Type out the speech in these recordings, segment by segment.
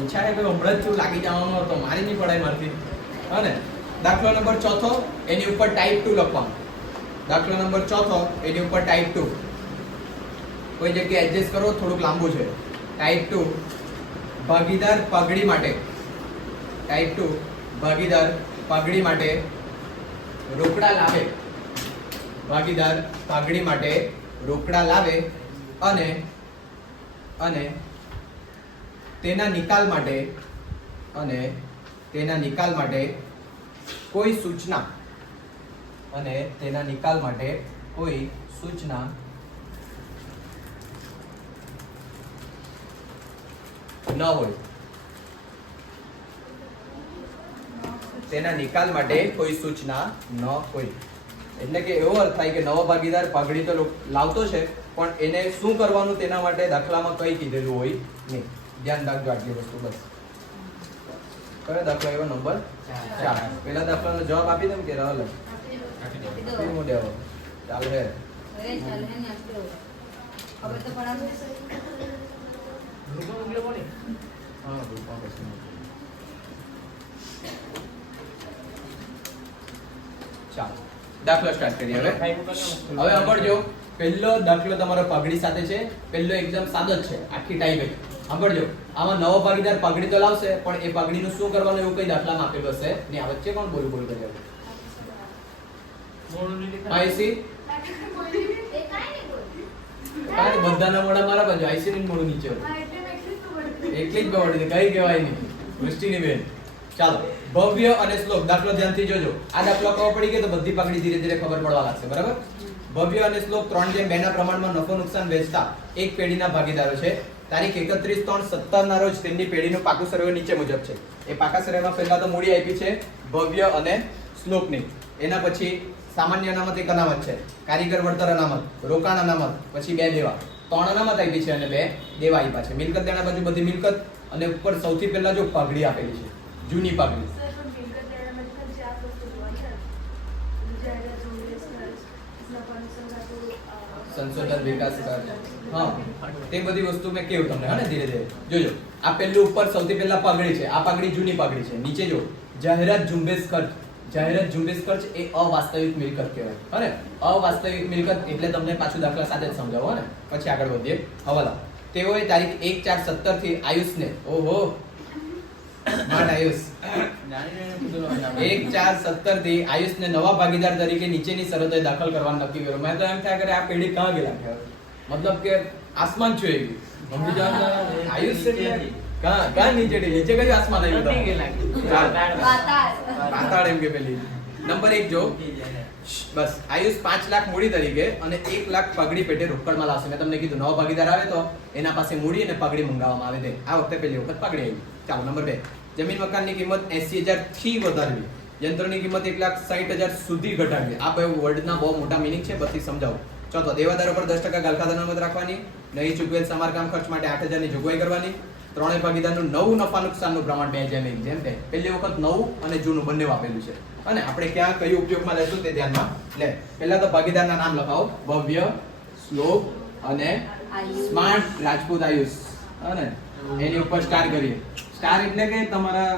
ઈચ્છા ભાઈ હમણાં જ લાગી જવાનો હતો, મારી નહીં પડાય મારથી. હને દાખલો નંબર ચોથો, એની ઉપર ટાઈપ ટુ લખવાનું. દાખલો નંબર ચોથો, એની ઉપર ટાઈપ ટુ કોઈ જગ્યાએ એડજસ્ટ કરો, થોડુંક લાંબુ છે. ટાઈપ ટુ ભાગીદાર પગડી માટે. ટાઈપ ટુ ભાગીદાર પગડી માટે રોકડા લાવે. ભાગીદાર પાઘડી માટે રોકડા લાવે અને અને તેના નિકાલ માટે અને તેના નિકાલ માટે કોઈ સૂચના અને તેના નિકાલ માટે કોઈ સૂચના ન હોય. તેના નિકાલ માટે કોઈ સૂચના ન હોય. એટલે કે એવો અર્થ થાય કે નવો ભાગીદાર પાઘડી તો લાવતો છે, પણ એને શું કરવાનું તેના માટે દાખલામાં કઈ કીધેલું હોય નહીં. ધ્યાન રાખજો આટલી વસ્તુ બસ. કયો દાખલો એવો નંબર ચાર. પેલા દાખલાનો જવાબ આપી દઉં કે રહલ ચાલ હા ચાલો. દાખલો સ્ટાર્ટ કરીએ હવે. હવે સાંભળજો. પહેલો દાખલો તમારો પાઘડી સાથે છે. પહેલો એકદમ સાદો જ છે. આખી ટાઈપ સાંભળજો. આમાં નવો ભાગીદાર પાઘડી તો લાવશે પણ એ પાઘડીનું શું કરવાનું એવું કઈ દાખલામાં આપેલું હશે? ને આ વચ્ચે કોણ બોલું બોલું કર્યું આઈસી કાંઈ બધાના મોઢા મારા બાજુ આઈસી ની મોઢું નીચે એટલી જ ગવડી છે કઈ કહેવાય નહીં. વૃષ્ટિની બેન ચાલો ભવ્ય અને શ્લોક દાખલો ધ્યાનથી જોજો. આ દાખલો ખબર પડી ગયો તો બધી પાકડી ધીરે ધીરે ખબર પડવા લાગશે બરાબર? ભવ્ય અને શ્લોક ત્રણ જેમ બે ના પ્રમાણમાં નફો નુકસાન વેચતા એક પેઢીના ભાગીદારો છે. તારીખ એકત્રીસ ત્રણ સત્તર ના રોજ તેમની પેઢીનું પાકું સર્વે નીચે મુજબ છે. એ પાકા સર્વેમાં પહેલા તો મૂડી આપી છે ભવ્ય અને શ્લોકની. એના પછી સામાન્ય અનામત એક અનામત છે કારીગર વળતર અનામત રોકાણ અનામત પછી બે દેવા. ત્રણ અનામત આપી છે અને બે દેવા આપ્યા છે. મિલકત દેણા બાજુ બધી મિલકત અને ઉપર સૌથી પહેલા જો પાઘડી આપેલી છે જૂની પાઘડી. સંશોધન વિકાસ કર હા. તે બધી વસ્તુ મેં કેવું તમને, હા ને ધીરે ધીરે. જોજો, આ પહેલું ઉપર સૌથી પહેલા પાઘડી છે, આ પાઘડી જૂની પાઘડી છે. નીચે જો, જાહેરાત ઝુંબેશ ખર્ચ જાહેરાત ઝુંબેશ ખર્ચ એ અવાસ્તવિક મિલકત કહેવાય. હને અવાસ્તવિક મિલકત એટલે તમને પાછું દાખલા સાથે જ સમજાવો ને? પછી આગળ વધીએ. હવાલા. તેઓએ તારીખ એક ચાર સત્તરથી આયુષને, ઓહો! માટ આયુષ. એક ચાર સત્તરથી આયુષને નવા ભાગીદાર તરીકે નીચેની શરતોએ દાખલ કરવાનું નક્કી કર્યું. મેં તો એમ થયા કરે આ પેઢી કાં ગયેલા મતલબ કે આસમાન છુએ ગયું સમજી જાઓ આયુષ છે કા કા નીચે ડી- નીચે કયું આસમાન આવ્યું. પાતાળ એમ કે પેલી. નંબર એક જો. બસ. આયુષ પાંચ લાખ મૂડી તરીકે અને એક લાખ પગડી પેટે રોકડમાં લાવશે. મેં તમને કીધું નવો ભાગીદાર આવે તો એના પાસે મૂડી અને પગડી મંગાવવામાં આવે છે આ વખતે પેલી વખત પગડી આવી. ચાલો નંબર બે. જમીન મકાનની કિંમત એસી હજારથી વધારવી. યંત્રની કિંમત એક લાખ સાઠ હજાર સુધી ઘટાડવી. આ વર્ડના બહુ મોટા મિનિંગ છે પછી સમજાવું. ચોથો દેવાદારો પર દસ ટકા ગાલખાત અનામત રાખવાની નહીં ચૂકવેલ સમારકામ ખર્ચ માટે આઠ હજારની જોગવાઈ કરવાની. ત્રણેય ભાગીદારનું નવું નફા નુકસાનનું પ્રમાણ બે જેમ એક જેમ કે પહેલી વખત નવું અને જૂનું બંને આપેલું છે. અને આપણે ક્યાં કયું ઉપયોગમાં લેશું તે ધ્યાનમાં લે. પહેલા તો ભાગીદારના નામ લખાવો. ભવ્ય શ્લોક અને સ્માર્ટ રાજપૂત આયુષ. અને એની ઉપર સ્ટાર કરીએ. સ્ટાર એટલે કે તમારા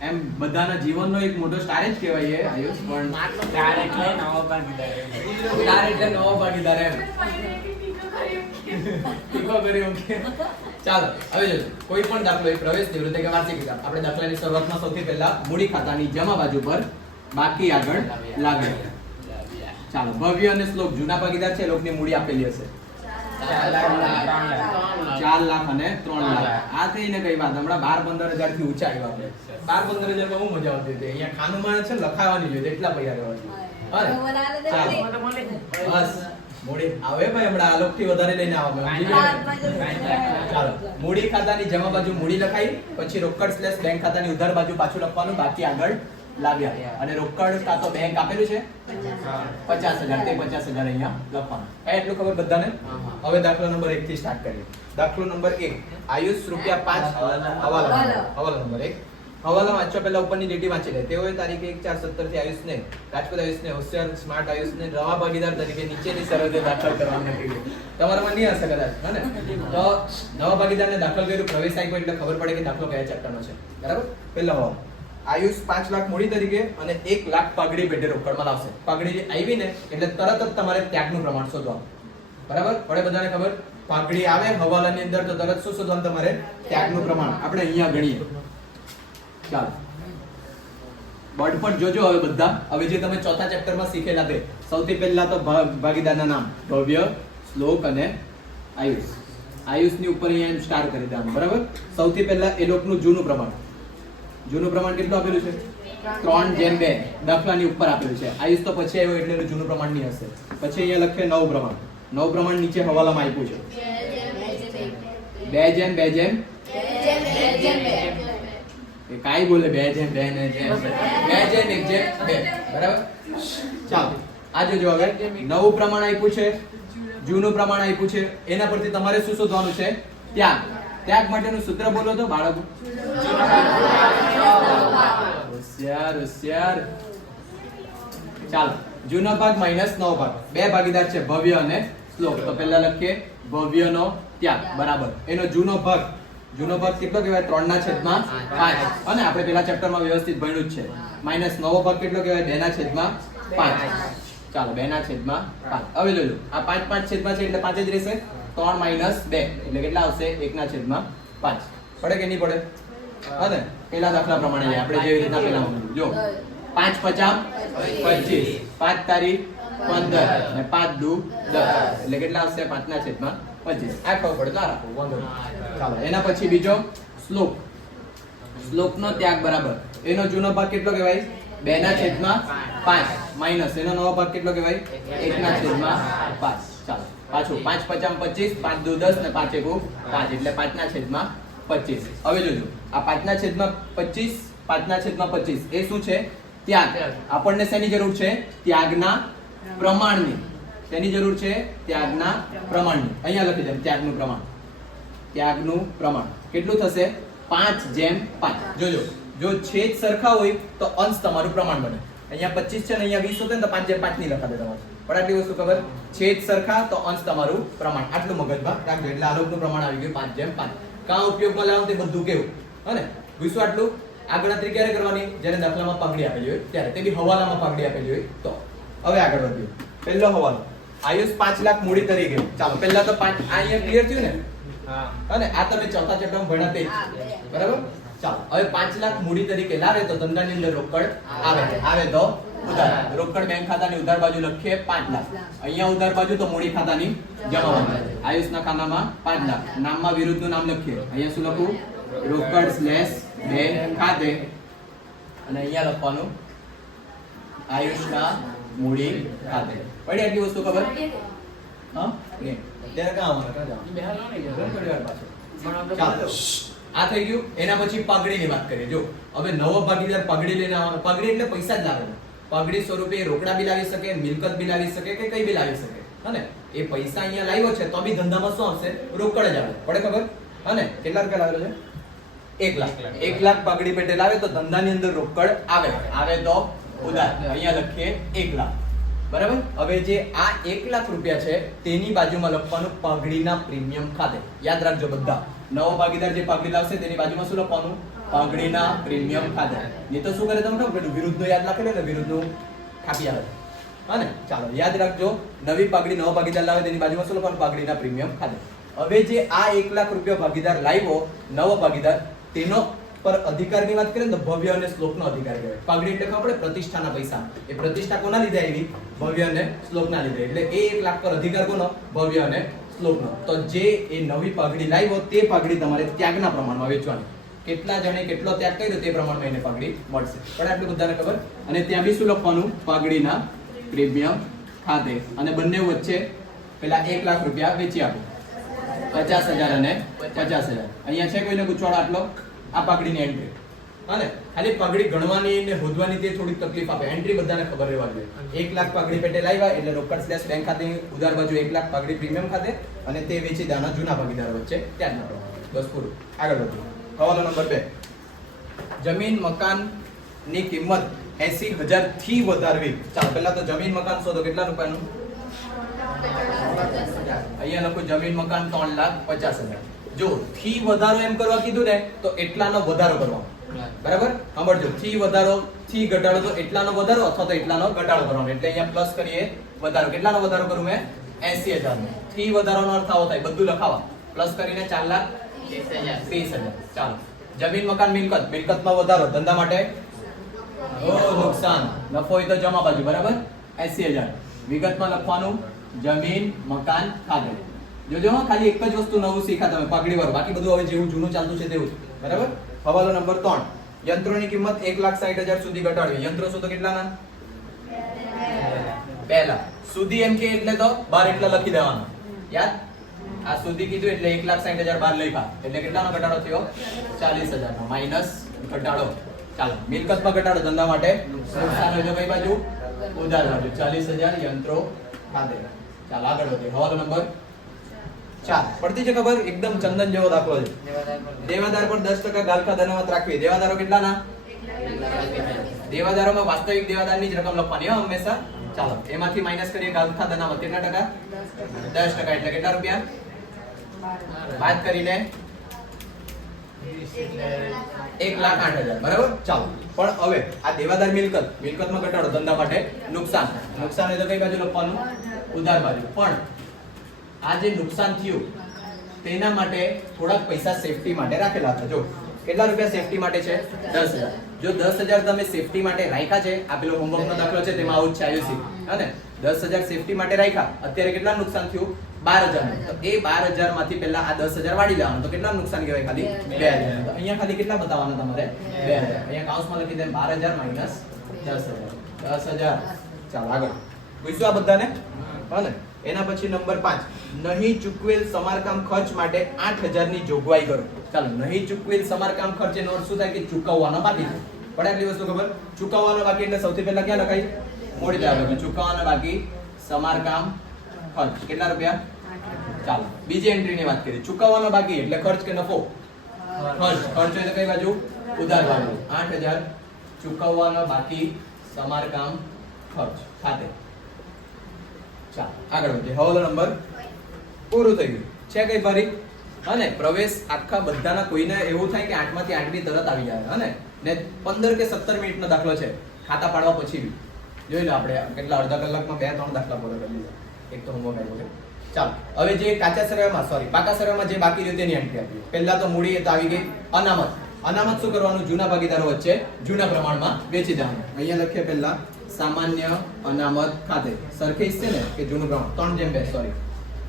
એમ બધાના જીવનનો એક મોટો સ્ટાર જ કહેવાય એ આયુષ પણ સ્ટાર એટલે નવો ભાગીદાર એમ. ટીકો કર્યો કે. ચાલો હવે જો કોઈ પણ દાખલો એ પ્રવેશ નિવૃત્તિ કે વાર્ષિક હિસાબ. આપણે દાખલાની શરૂઆતમાં સૌથી પહેલા મૂડી ખાતાની જમા બાજુ પર બાકી આગળ લાગે ચાલો ભવ્ય અને શ્લોક. જૂના ભાગીદાર છે લોકોની મૂડી આપેલી હશે. ચાર લાખ અને ત્રણ લાખ. આ થઈને કઈ વાત હમણાં બાર પંદર હજારથી ઊંચા આવ્યા આપણે બાર પંદર હજારમાં હું મજા આવતી હતી. અહીંયા ખાનુમાં છે ને લખાવાની જોઈએ એટલા પૈસા રહેવા જોઈએ. બસ. મૂડી. આવે ભાઈ હમણાં આ લોકથી વધારે લઈને આવવા ચાલો. મૂડી ખાતાની જમા બાજુ મૂડી લખાઈ પછી રોકડ સ્લેશ બેંક ખાતાની ઉધાર બાજુ પાછું લખવાનું બાકી આગળ લાવ્યા. અને રોકડ કાં તો બેંક આપેલું છે? પચાસ હજાર. તે પચાસ હજાર અહીંયા લખવાનું. એટલું ખબર બધાને? હવે દાખલો નંબર એક થી સ્ટાર્ટ કરીએ. દાખલો નંબર એક. આયુષ રૂપિયા પાંચ. હવાલો. હવાલા નંબર. એક. હવાલા વાંચવા પહેલા ઉપરની લીટી વાંચી લે. તેઓએ તારીખે એક ચાર સત્તરથી આયુષને રાજપૂત આયુષને હોશિયાર સ્માર્ટ આયુષને રવા ભાગીદાર તરીકે નીચેની સરહદે દાખલ કરવાનું કર્યું. તમારામાં નહીં હશે કદાચ હે ને? તો નવા ભાગીદારને દાખલ કર્યું પ્રવેશ આપ્યો એટલે ખબર પડે કે દાખલો કયા ચેપ્ટરનો છે. બરાબર? પહેલા હવાલો આયુષ પાંચ લાખ મૂડી તરીકે અને એક લાખ પાઘડી પેટે રોકડમાં લાવશે. પાઘડી આવી ને એટલે તરત જ તમારે ત્યાગનું પ્રમાણ શોધવાનું. બરાબર? પડે બધાને ખબર? પાઘડી આવે, હવાલાની અંદર તો તરત શું શોધવાનું તમારે? ત્યાગનું પ્રમાણ. આપણે અહીંયા ગણીએ. ચાલો. બોર્ડ પર જોજો હવે બધા. હવે જે તમે ચોથા ચેપ્ટરમાં શીખેલા તે. સૌથી પહેલા તો ભાગીદારના નામ. ભવ્ય, શ્લોક અને આયુષ. આયુષની ઉપર અહીંયા સ્ટાર કરી દેવાનું. બરાબર? સૌથી પહેલા એ લોકનું જૂનું પ્રમાણ. જૂનું પ્રમાણ કેટલું આપેલું છે? ત્રણ જેમ બે દાખલાની ઉપર આપેલું છે. આયુષ તો પછી આવ્યો એટલે જૂનું પ્રમાણ નહીં હશે. પછી અહીંયા લખે નવ પ્રમાણ. નવ પ્રમાણ નીચે હવાલામાં આપ્યું છે. બે જેમ બે જેમ. એ કાઈ બોલે બે જેમ, બે ને જેમ. બે જેમ, એક જેમ, બે. બરાબર? ચાલો, આ જો હવે નવું પ્રમાણ આપ્યું છે, જૂનું પ્રમાણ આપ્યું છે. એના પરથી તમારે શું શોધવાનું છે? ત્યાગ. ત્યાગ માટેનું સૂત્ર બોલો તો, બાળકો. હોશિયાર હોશિયાર. ચાલો, જૂનો ભાગ માઇનસ નવો ભાગ. બે ભાગીદાર છે, ભવ્ય અને શ્લોક. તો પહેલા લખીએ, ભવ્યનો ત્યાગ. બરાબર. એનો જૂનો ભાગ. જૂનો ભાગ કેટલો કહેવાય? ત્રણ ના છેદમાં પાંચ. અને આપણે પેલા ચેપ્ટરમાં વ્યવસ્થિત ભણ્યું જ છે. માઇનસ નવો ભાગ કેટલો કહેવાય? બે ના છેદમાં પાંચ. ચાલો બે ના છેદમાં પાંચ. હવે જોજો આ પાંચ પાંચ છેદમાં છે એટલે પાંચ જ રહેશે. ત્રણ માઇનસ બે. એટલે કેટલા આવશે? એક ના છેદમાં પાંચ. પડે કે નહીં પડે? હા ને? પેલા દાખલા પ્રમાણે છે. આપણે જેવી રીતના પેલા. જો, પાંચ પચાસ, પચીસ, પાંચ તારીખ, પંદર અને પાંચ દુ, દસ. એટલે કેટલા આવશે? પાંચ ના છેદમાં પચીસ. આ ખબર પડે ના રાખો ચાલો, એના પછી બીજો શ્લોક. શ્લોકનો ત્યાગ બરાબર. એનો જૂનો ભાગ કેટલો કહેવાય? બે ના છેદમાં પાંચ. માઇનસ. એનો નવો ભાગ કેટલો કહેવાય? એક ના છેદમાં પાંચ. ચાલો, પાછું પાંચ પચાસ, પચીસ, પાંચ દુ, દસ ને પાંચ એકુ પાંચ. એટલે પાંચ ના છેદમાં પચીસ. હવે જોજો આ પાંચના છેદમાં પચીસ પાંચના છેદમાં પચીસ એ શું છે? ત્યાગ. આપણને શેની જરૂર છે? ત્યાગના પ્રમાણની. શેની જરૂર છે? ત્યાગના પ્રમાણની. અહીંયા લખી દે ત્યાગનું પ્રમાણ. ત્યાગનું પ્રમાણ. કેટલું થશે? પાંચ જેમ પાંચ. જોજો જો છેદ સરખા હોય તો અંશ તમારું પ્રમાણ બને. અહીંયા પચીસ છે ને અહીંયા વીસ હોતે ને તો પાંચ જેમ પાંચની લખા દે તમારે. પણ આટલી વસ્તુ ખબર? છેદ સરખા તો અંશ તમારું પ્રમાણ. આટલું મગજમાં રાખજો. એટલે આલોકનું પ્રમાણ આવી ગયું પાંચ જેમ પાંચ. કાં ઉપયોગમાં લાવો તે બધું કેવું? હને વિશ્વ આટલું આ ગણતરી ક્યારે કરવાની? જ્યારે દાખલામાં પાઘડી આપેલી હોય ત્યારે. તે બી હવાલામાં પાઘડી આપેલી હોય. તો હવે આગળ વધીએ. પહેલો હવાલો. આયુષ પાંચ લાખ મૂડી તરીકે ચાલો પહેલા તો પાંચ આ અહીંયા ક્લિયર થયું ને? અને આ તમે ચોથા ચેપ્ટરમાં ભણ્યા તે બરાબર? ચાલો હવે પાંચ લાખ મૂડી તરીકે લાવે તો ધંધાની અંદર રોકડ આવે. આવે તો? ઉધાર રોકડ બેંક ખાતાની ઉધાર બાજુ લખીએ પાંચ લાખ. અહીંયા ઉધાર બાજુ તો મૂડી ખાતાની જમા આયુષના ખાતામાં પાંચ લાખ. નામમાં વિરુદ્ધનું નામ લખીએ. અહીંયા શું લખું? રોકડ સ્લેશ બેંક ખાતે. અને અહીંયા લખવાનું આયુષના મૂડી ખાતે. પડી આટલી વસ્તુ ખબર? હા? ને ત્યારે કાં આવવાના થોડી વાર પાછળ. આ થઈ ગયું. એના પછી પાઘડીની વાત કરીએ. જો હવે નવો ભાગીદાર પાઘડી લઈને આવવાનો. પાઘડી એટલે પૈસા જ લાવે પાઘડી સ્વરૂપે રોકડા બી લાવી શકે મિલકત બી લાવી શકે કે કઈ બી લાવી શકે? હને એ પૈસા અહીંયા લાવ્યો છે તો બી ધંધામાં શું આવશે? રોકડ જ આવે. પડે ખબર? હને કેટલા રૂપિયા લાવેલો છે? એક લાખ. એક લાખ. પાઘડી પેટે લાવે તો ધંધાની અંદર રોકડ આવે. આવે તો ઉદાહરણ અહીંયા લખીએ એક લાખ. બરાબર? હવે જે આ એક લાખ રૂપિયા છે તેની બાજુમાં લખવાનું પાઘડીના પ્રીમિયમ ખાતે. યાદ રાખજો બધા. નવો ભાગીદાર જે પાઘડી લાવશે તેની બાજુમાં શું લખવાનું? પાઘડીના પ્રીમિયમ ખાતે. એ તો શું કરે તમને પેલું વિરુદ્ધનું યાદ રાખેલું ને વિરુદ્ધનું કાપી આવે. હા ને ચાલો, યાદ રાખજો, નવી પાઘડી નવો ભાગીદાર લાવે તેની બાજુમાં શું લખવાનું? પાઘડીના પ્રીમિયમ ખાતે. હવે જે આ એક લાખ રૂપિયા ભાગીદાર લાવ્યો, નવો ભાગીદાર, તેનો પર અધિકારની વાત કરીએ તો ભવ્ય અને શ્લોકનો અધિકાર કહેવાય. પાઘડી એટલે ખબર પ્રતિષ્ઠાના પૈસા. એ પ્રતિષ્ઠા કોના લીધે આવી? ભવ્ય અને શ્લોકના લીધે. એટલે એ એક લાખ પર અધિકાર કોનો? ભવ્ય અને શ્લોકનો. તો જે એ નવી પાઘડી લાવ્યો, તે પાઘડી તમારે ત્યાગના પ્રમાણમાં વેચવાની. કેટલા જણે કેટલો ત્યાગ કર્યો તે પ્રમાણમાં એને પાઘડી મળશે. પણ આટલું બધાને ખબર. અને ત્યાં બી શું લખવાનું? પાઘડીના પ્રીમિયમ ખાતે. અને બંને વચ્ચે પેલા એક લાખ રૂપિયા વેચી આપો. પચાસ હજાર અને પચાસ હજાર. અહીંયા છે કોઈને પૂછવાડો આટલો? આ પાઘડીની એન્ટ્રી અને ખાલી પાઘડી ગણવાની ને હોદવાની તે થોડીક તકલીફ આપે. એન્ટ્રી બધાને ખબર રહેવા જોઈએ એક લાખ પાઘડી પેટે લાવ્યા એટલે રોકડ સ્લેશ બેંક ખાતે ઉધાર બાજુ એક લાખ પાઘડી પ્રીમિયમ ખાતે અને તે વેચી દાના જૂના ભાગીદારો વચ્ચે ત્યાં જ બસ પૂરું. આગળ વધીએ. હવાલો નંબર બે. જમીન, મકાનની કિંમત એસી હજારથી વધારવી. ચાલો, પહેલાં તો જમીન, મકાન શોધો, કેટલા રૂપિયાનું? અહીંયા લખો, જમીન, મકાન ત્રણ લાખ પચાસ હજાર. જો થી વધારો એમ કરવા કીધું ને, તો એટલાનો વધારો કરવાનો. બરાબર? સાંભળજો, થી વધારો, થી ઘટાડો, તો એટલાનો વધારો અથવા તો એટલાનો ઘટાડો કરવાનો. એટલે અહીંયા પ્લસ કરીએ, વધારો. કેટલાનો વધારો કરું મેં? એસી હજારથી વધારાનો અર્થ આવો થાય. બધું લખાવા. પ્લસ કરીને ચાર લાખ 30000 ચાલો. જમીન, મકાન, મિલકત. મિલકતમાં વધારો. ધંધા માટે નુકસાન. નફો હોય તો જમા બાજુ, બરાબર? 80000 વિગતમાં લખવાનું, જમીન, મકાન ખાતે જોજો ખાલી એક જ વસ્તુ નવું શીખા તમે પગડી વાર બાકી બધું હવે જેવું જૂનું ચાલતું છે તેવું બરાબર? હવાલો નંબર ત્રણ. યંત્રોની કિંમત 160000 સુધી ઘટાડવી. યંત્રો શું તો કેટલાના? પહેલા. સુધી એમ કે એટલે તો બાર એટલા લખી દેવાના. યાદ? આ સુધી કીધું એટલે એક લાખ સાઠ હજાર બાર લખ્યા એટલે કેટલાનો ઘટાડો થયો? ચાલીસ હજાર નો માઇનસ ઘટાડો. ચાલો, મિલકતમાં ઘટાડો ધંધા માટે. નુકસાન હજુ કઈ બાજુ? ઉધાર બાજુ. ચાલીસ હજાર યંત્રો ખાતે. ચાલો, આગળ વધીએ. હવાલો નંબર ચાર. પડતી છે ખબર? એકદમ ચંદન જેવો દાખલો દેવાદાર પર દસ ટકા ગાલખા ધનાવત રાખવી. દેવાદારો કેટલાના? દેવાદારોમાં વાસ્તવિક દેવાદારની જ રકમ લખવાની હંમેશા. ચાલો, એમાંથી માઇનસ કરીએ ગાલખા ધનાવત. કેટલા ટકા? દસ ટકા. એટલે કેટલા રૂપિયા? બાદ કરીને એક લાખ આઠ હજાર, બરાબર? ચાલો. પણ હવે આ દેવાદાર મિલકત, મિલકતમાં ઘટાડો ધંધા માટે નુકસાન. નુકસાન તો કઈ બાજુ લખવાનું? ઉધાર બાજુ. પણ આ જે નુકસાન થયું, તેના માટે થોડાક પૈસા સેફટી માટે રાખેલા હતા. જો, કેટલા રૂપિયા સેફટી માટે છે? દસ હજાર. જો દસ હજાર તમે સેફટી માટે રાખ્યા છે, આ પેલો હોમવર્કનો દાખલો છે, તેમાં આવું જ છે આયુસી હે દસ હજાર સેફટી માટે રાખ્યા, અત્યારે કેટલા નુકસાન થયું? બાર હજાર તો એ બાર હજારમાંથી પહેલા આ દસ હજાર વાળી લેવાનું. તો કેટલા નુકસાન કહેવાય ખાલી? બે હજાર. તો અહીંયા ખાલી કેટલા બતાવવાના તમારે? બે હજાર. અહીંયા કાઉસમાં લખી દે બાર હજાર માઇનસ દસ હજાર. દસ હજાર. ચાલો આગળ. પૂછ્યું આ બધાને. હા ને એના પછી નંબર પાંચ. નહીં ચૂકવેલ સમારકામ ખર્ચ માટે આઠ હજારની જોગવાઈ કરો. ચાલો નહીં ચૂકવેલ સમારકામ ખર્ચ એનો અર્થ શું થાય કે ચૂકવવાનો બાકી પડે આટલી વસ્તુ ખબર? ચૂકવવાનો બાકી એટલે સૌથી પહેલા ક્યાં લખાય? મોડી લખાય. ચૂકવવાનો બાકી સમારકામ ખર્ચ. કેટલા રૂપિયા? ચાલો બીજી એન્ટ્રીની વાત કરીએ. ચૂકવવાનો બાકી એટલે ખર્ચ કે નફો? ખર્ચ. ખર્ચ. એટલે કઈ બાજુ? ઉધાર બાજુ. આઠ હજાર. ચૂકવવાનો બાકી સમારકામ ખર્ચ. ખાતે. ચાલો આગળ વધીએ. હવાલો નંબર પૂરું થઈ ગયું. છે કઈ ભરી અને પ્રવેશ આખા બધાના કોઈને એવું થાય કે આઠમાંથી આઠમી તરત આવી જાય. અને ને પંદર કે સત્તર મિનિટનો દાખલો છે. ખાતા પાડવા પછી બી. જોઈ લો આપણે કેટલા અડધા કલાકમાં બે ત્રણ દાખલા પૂરા કરી લીધા. એક તો હોમવર્ક આવ્યો છે. ચાલો, હવે જે કાચા સરવામાં સોરી પાકા સરવામાં જે બાકી રહ્યું તેની એન્ટ્રી આપી પહેલા તો મૂડી તો આવી ગઈ, અનામત. અનામત શું કરવાનું? જૂના ભાગીદારો વચ્ચે જૂના પ્રમાણમાં વેચી દેવાનું. અહીંયા લખીએ પહેલા, સામાન્ય અનામત ખાતે. સરખેજ છે ને કે જૂનું પ્રમાણ? ત્રણ જેમ બે સોરી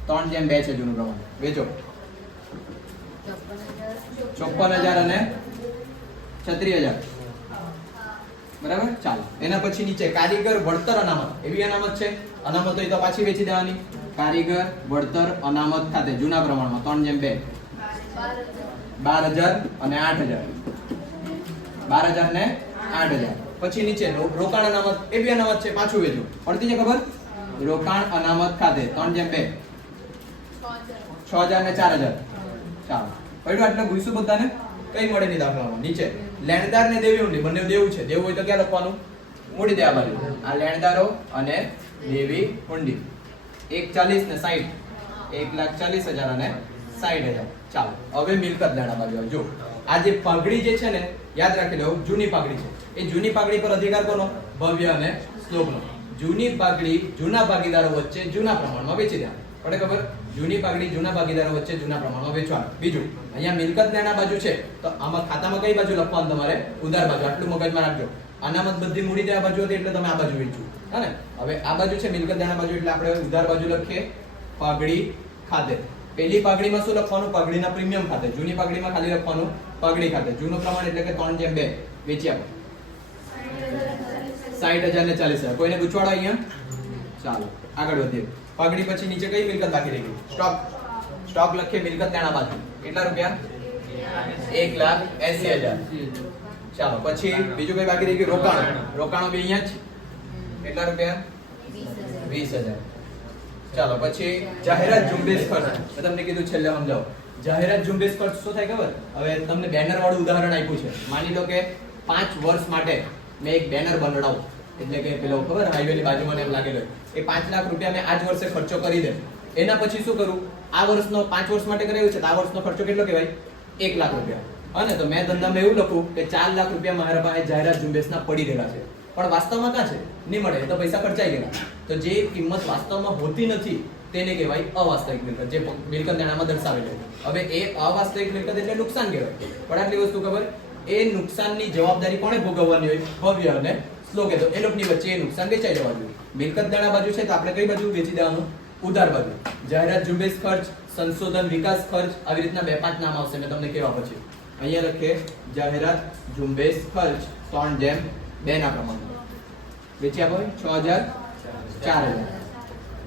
ત્રણ જેમ બે છે જૂનું પ્રમાણ. વેચો. ચોપન હજાર અને છત્રીસ હજાર. બરાબર? ચાલો. એના પછી નીચે કારીગર, વળતર અનામત. એવી અનામત છે? અનામત હોય તો પાછી વેચી દેવાની. કારીગર, વળતર, અનામત ખાતે, જૂના પ્રમાણમાં, ત્રણ જેમ બે. બાર હજાર અને આઠ હજાર. બાર હજાર ને આઠ હજાર. પછી નીચે રોકાણ અનામત, એ બી અનામત છે, પાછું વેચો. પડતી છે ખબર? રોકાણ અનામત ખાતે, ત્રણ જેમ બે. છ હજાર ને ચાર હજાર. ચાલો. પડ્યું એટલે ભૂસું બધાને? કઈ મળે નહીં દાખલામાં. નીચે. લેણદાર ને દેવી ઊંડી. બંને દેવું છે. દેવું હોય તો ક્યાં લખવાનું? મૂડી દેવા બાજુ. આ લેણદારો અને દેવી ઊંડી. એક ચાલીસ ને સાઈઠ. એક લાખ ચાલીસ હજાર અને સાઈઠ હજાર. ચાલો, હવે મિલકત લેણા બાજુ. જો, આ જે પાઘડી જે છે ને, યાદ રાખી લેવું, જૂની પાઘડી છે. એ જૂની પાઘડી પર અધિકાર કોનો? ભવ્ય અને શ્લોકનો જૂની પાઘડી જૂના ભાગીદારો વચ્ચે જૂના પ્રમાણમાં વેચી દેવા પડે ખબર? જૂની પાઘડી જૂના ભાગીદારો વચ્ચે જૂના પ્રમાણમાં વેચવાનું. બીજું, અહીંયા મિલકત લેણા બાજુ છે, તો આમાં ખાતામાં કઈ બાજુ લખવાનું તમારે? ઉધાર બાજુ. આટલું મગજમાં રાખજો. અનામત બધી મૂડી દેવા બાજુ હતી, એટલે તમે આ બાજુ વેચવું હા હવે આ બાજુ છે મિલકત લેણા બાજુ, એટલે આપણે ઉધાર બાજુ લખીએ. પાઘડી ખાતે. પેલી પાઘડીમાં શું લખવાનું? પાઘડીના પ્રીમિયમ ખાતે. જૂની પાઘડીમાં ખાલી લખવાનું. પાઘડી ખાતે. જૂનું પ્રમાણ એટલે કે ત્રણ જેમ બે. વેચી આપો. સાઠ હજાર ને ચાલીસ હજાર. કોઈને પૂછવાડો અહીંયા? ચાલો, આગળ વધીએ. પાઘડી પછી નીચે કઈ મિલકત બાકી રહી ગઈ? સ્ટોક. સ્ટોક લખીએ મિલકત તેના બાજુ. કેટલા રૂપિયા? એક લાખ એસી હજાર. ચાલો, પછી બીજું કઈ બાકી રહી ગયું? રોકાણ. રોકાણો બી અહીંયા જ. કેટલા રૂપિયા? વીસ હજાર. ચાલો પછી જાહેરાત ઝુંબેશ ખર્ચ. મેં તમને કીધું છેલ્લે સમજાવો. જાહેરાત ઝુંબેશ ખર્ચ શું થાય ખબર? હવે તમને બેનર વાળું ઉદાહરણ આપ્યું છે. માની લો કે પાંચ વર્ષ માટે મેં એક બેનર બનાવું એટલે કે પેલો ખબર હાઈવે ની બાજુમાં એમ લાગેલો એ પાંચ લાખ રૂપિયા મેં આ જ વર્ષે ખર્ચો કરી દે. એના પછી શું કરું? આ વર્ષનો પાંચ વર્ષ માટે કરાયું છે તો આ વર્ષનો ખર્ચો કેટલો કહેવાય? એક લાખ રૂપિયા. અને તો મેં ધંધામાં એવું લખું કે ચાર લાખ રૂપિયા મારા પાસે જાહેરાત ઝુંબેશના પડી રહેલા છે. પણ વાસ્તવમાં ક્યાં છે? નહીં મળે તો પૈસા ખર્ચાઈ ગયા. તો જે કિંમત વાસ્તવમાં હોતી નથી, તેને કહેવાય અવાસ્તવિક મિલકત, જે મિલકત નાણામાં દર્શાવેલી હવે એ અવાસ્તવિક મિલકત એટલે નુકસાન કહેવાય. પણ આટલી વસ્તુ ખબર? એ નુકસાનની જવાબદારી કોણે ભોગવવાની હોય? ભવ્ય અને એ તો એ લોકોની વચ્ચે એ નુકસાન વેચાઈ જવા જોઈએ મિલકત નાણા બાજુ છે તો આપણે કઈ બાજુ વેચી દેવાનું? ઉધાર બાજુ. જાહેરાત, ઝુંબેશ ખર્ચ, સંશોધન, વિકાસ ખર્ચ, આવી રીતના બે પાંચ નામ આવશે મેં તમને કહેવા પછી. અહીંયા લખે, જાહેરાત, ઝુંબેશ ખર્ચ, ત્રણ જેમ. બે ના પ્રમાણમાં. વેચ્યા આપો છ હજાર, ચાર હજાર.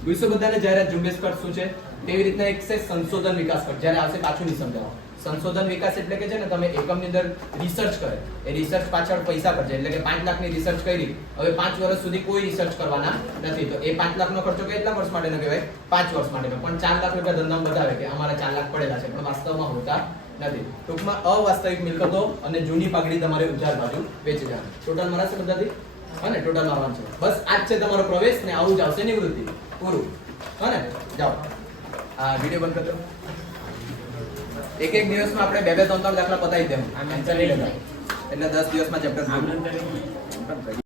વિશ્વ બધાને જાહેરાત ઝુંબેશ પર શું છે? તેવી રીતના એક છે સંશોધન વિકાસ પર. જ્યારે આવશે પાછું નહીં સમજાવો. સંશોધન વિકાસ એટલે કે છે ને તમે એકમની અંદર રિસર્ચ કરે. એ રિસર્ચ પાછળ પૈસા ખર્ચે એટલે કે પાંચ લાખની રિસર્ચ કરી. હવે પાંચ વર્ષ સુધી કોઈ રિસર્ચ કરવાના નથી. તો એ પાંચ લાખનો ખર્ચો કેટલા વર્ષ માટે કહેવાય? પાંચ વર્ષ માટે પણ ચાર લાખ રૂપિયા ધંધામાં બતાવે કે અમારા ચાર લાખ પડેલા છે. પણ વાસ્તવમાં હોતા નથી. ટૂંકમાં અવાસ્તવિક મિલકતો અને જૂની પાઘડી તમારે ઉધાર બાજુ વેચી જવાનું ટોટલ મારા છે બધાથી? હા ને ટોટલ મારવાનું છે. બસ આજ છે તમારો પ્રવેશ ને આવું જ આવશે નિવૃત્તિ. પૂરું. હા ને? જાઓ. આ વીડિયો બંધ કરજો એક એક દિવસમાં આપણે બે બે ત્રણ ત્રણ દાખલા પતાવી દેવું એટલે દસ દિવસમાં ચેપ્ટર